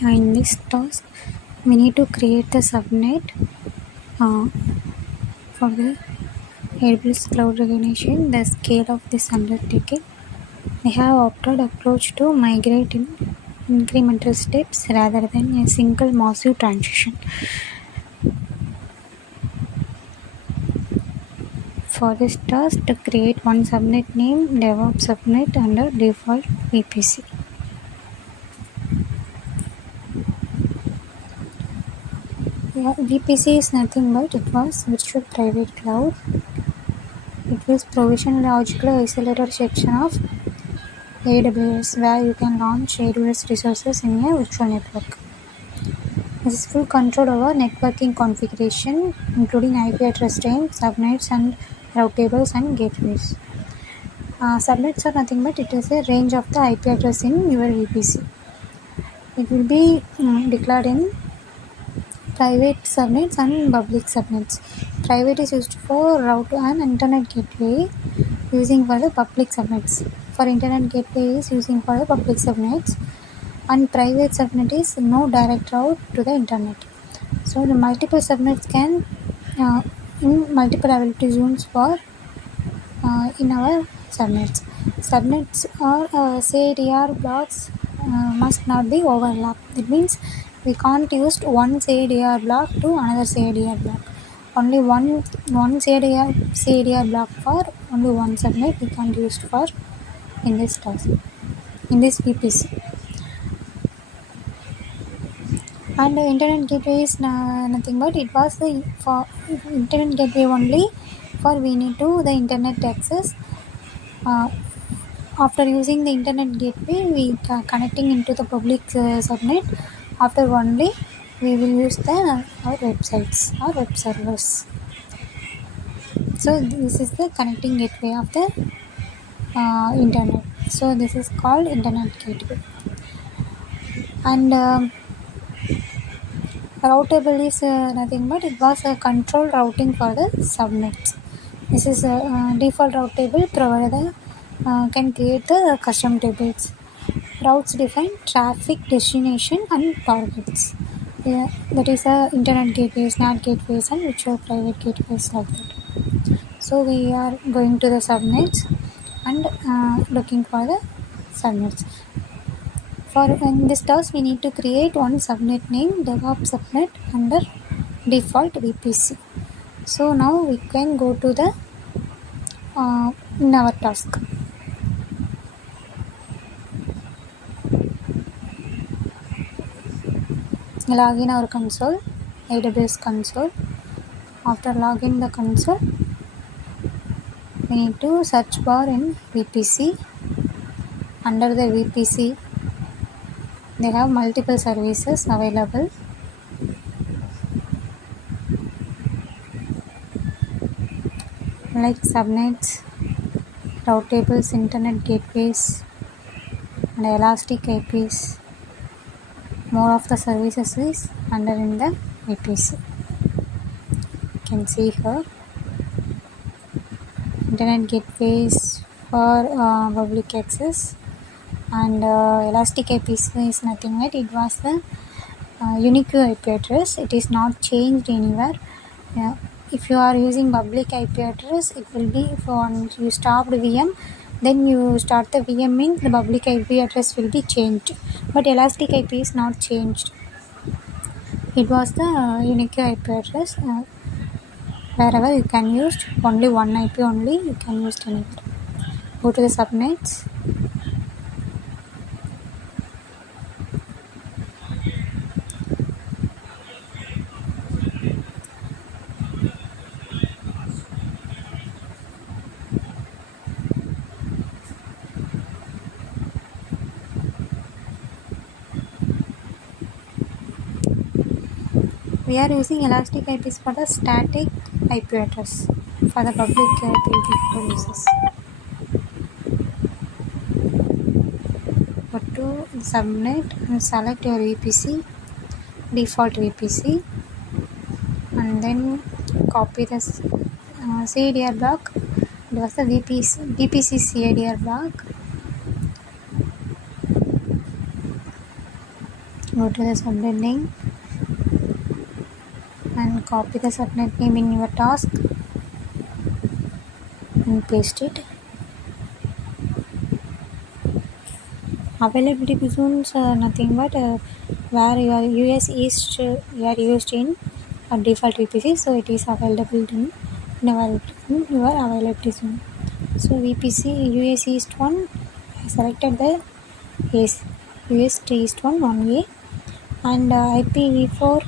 In this task, we need to create the subnet for the AWS cloud recognition. The scale of this undertaking, we have opted approach to migrate in incremental steps rather than a single massive transition. For this task, to create one subnet name DevOps subnet under default VPC. VPC is nothing but it was virtual private cloud. It is provision logically isolated section of AWS where you can launch AWS resources in a virtual network. This is full control over networking configuration, including IP address range, subnets, and route tables and gateways. Subnets are nothing but it is a range of the IP address in your VPC. It will be declared in private subnets and public subnets. Private is used for route and internet gateway using for the public subnets. For internet gateway is using for the public subnets, and private subnet is no direct route to the internet. So the multiple subnets can in multiple availability zones for in our subnets. Subnets or CIDR blocks must not be overlapped. That means we can't use one CIDR block to another CIDR block. Only one CIDR block for only one subnet we can use for in this task, in this VPC. And the internet gateway is nothing but it was the for internet gateway only for we need to the internet access. After using the internet gateway, we connecting into the public subnet. After only we will use the our websites or web servers. So this is the connecting gateway of the internet. So this is called internet gateway. And routable is nothing but it was a control routing for the subnets. This is a default route table provided can create the custom tables. Routes define traffic destination and targets. That is internet gateways, NAT gateways, and virtual private gateways like that. So we are going to the subnets and looking for the subnets. For in this task, we need to create one subnet named DevOps subnet under default VPC. So now we can go to the in our task. Log in our console, AWS console. After login the console, we need to search bar in VPC. Under the VPC, they have multiple services available. Like subnets, route tables, internet gateways, and elastic APIs. More of the services is under in the VPC. You can see here internet gateways for public access, and elastic APIs is nothing but it was the unique IP address. It is not changed anywhere. If you are using public IP address, it will be once you stopped VM, then you start the VM means the public IP address will be changed, but elastic IP is not changed. It was the unique IP address. Wherever you can use only one IP only, you can use anywhere. Go to the subnets. We are using elastic IPs for the static IP address for the public IP users. Go to subnet and select your VPC, default VPC, and then copy the CIDR block. It was the VPC CIDR block. Go to the subnet name and copy the subnet name in your task and paste it. Availability zones are nothing but where your US East you are used in default VPC, so it is available in your availability zone. So VPC US East 1, I selected the US East 1A, and IPv4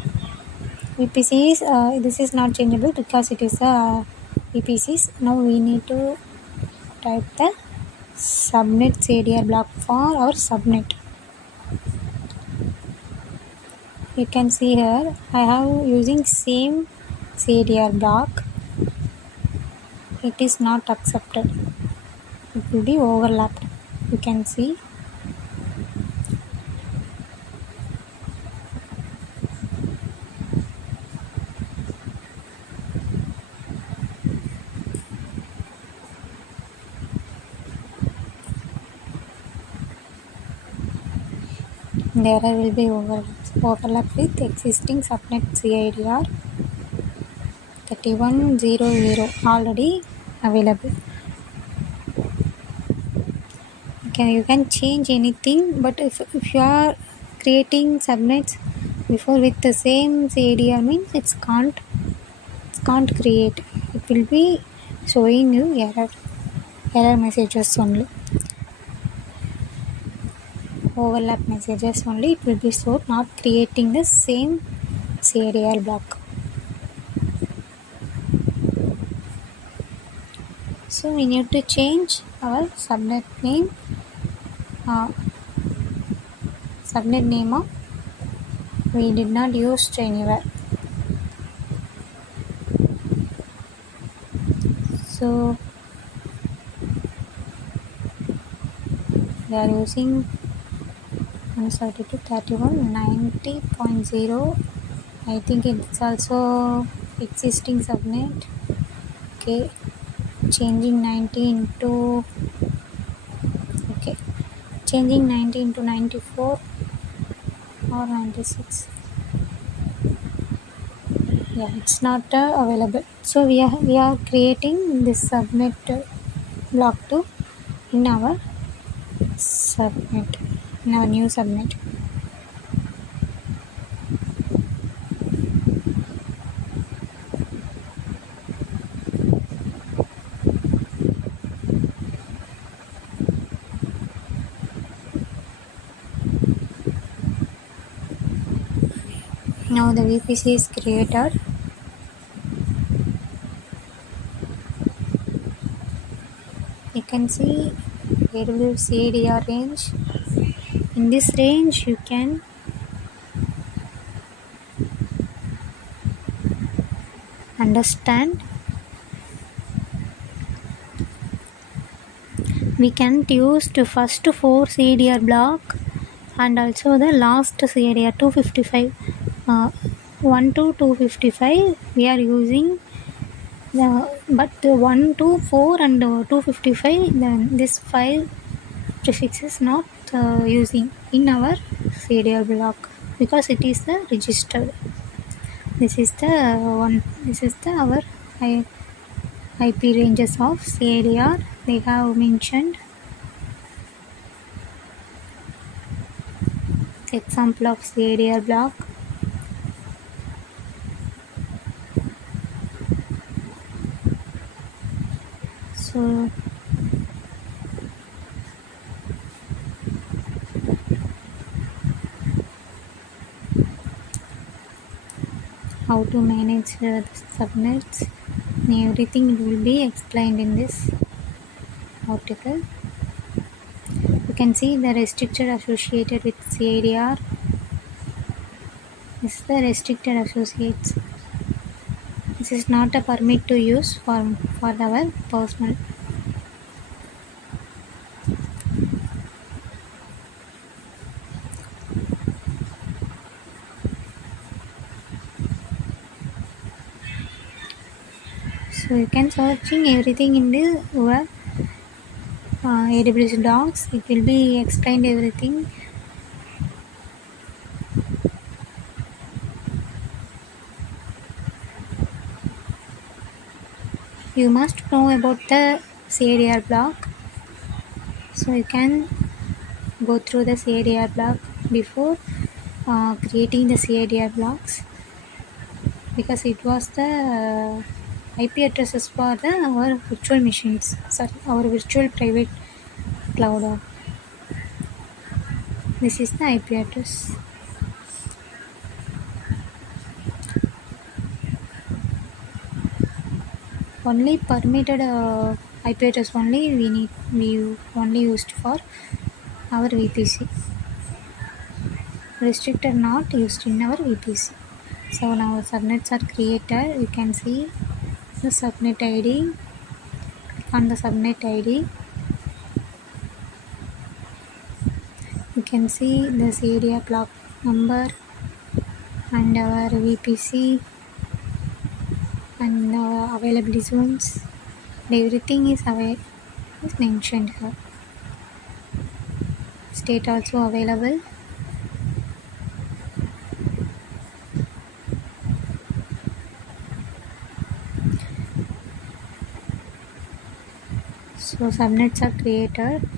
VPC is this is not changeable because it is VPCs. Now we need to type the subnet CDR block for our subnet. You can see here I have using same CDR block. It is not accepted. It will be overlapped. You can see. There will be overlap with existing subnet CIDR 3100 already available. You can change anything, but if you are creating subnets before with the same CIDR means it can't create. It will be showing you error messages only. Overlap messages only it will be showed, not creating the same CIDR block. So we need to change our subnet name of we did not use anywhere. So we are using 132.31.90.0. I think it's also existing subnet. Okay, changing 90 into 94 or 96. Yeah, it's not available. So we are creating this subnet block 2 in our new subnet. Now the VPC is created. You can see AWS CDR range. In this range you can understand we can use the first 4 CDR block and also the last CDR 255 1 to 255 we are using but 1 to 4 and 255 then this file prefix is not using in our CDR block because it is the registered. This is our IP ranges of CDR. They have mentioned example of CDR block. So how to manage the subnets and everything will be explained in this article. You can see the restricted associated with CIDR. This is the restricted associates. This is not a permit to use for our personal. So you can searching everything in the AWS docs. It will be explained everything. You must know about the CADR block, so you can go through the CADR block before creating the CADR blocks, because it was the IP addresses for our virtual machines, sorry, our virtual private cloud. This is the IP address. Only permitted IP address only we only used for our VPC. Restricted not used in our VPC. So now subnets are created. You can see the subnet ID. Click on the subnet ID. You can see the area block number and our VPC and availability zones. Everything is mentioned here. State also available. So subnets are created.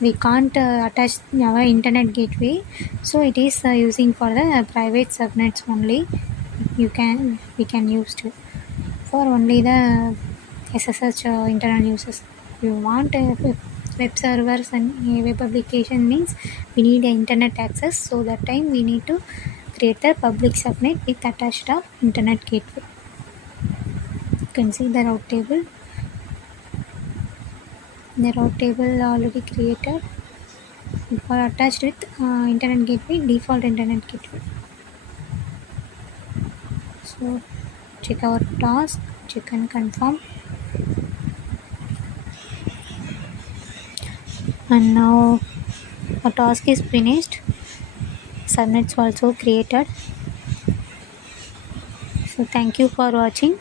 We can't attach our internet gateway, so it is using for the private subnets only. We can use it for only the SSH internal users. If you want web servers and web application means we need internet access, so that time we need to create the public subnet with attached of internet gateway. You can see the route table. The route table already created or attached with internet gateway, default internet gateway. So check our task, check and confirm. And now our task is finished. Subnets also created. So thank you for watching.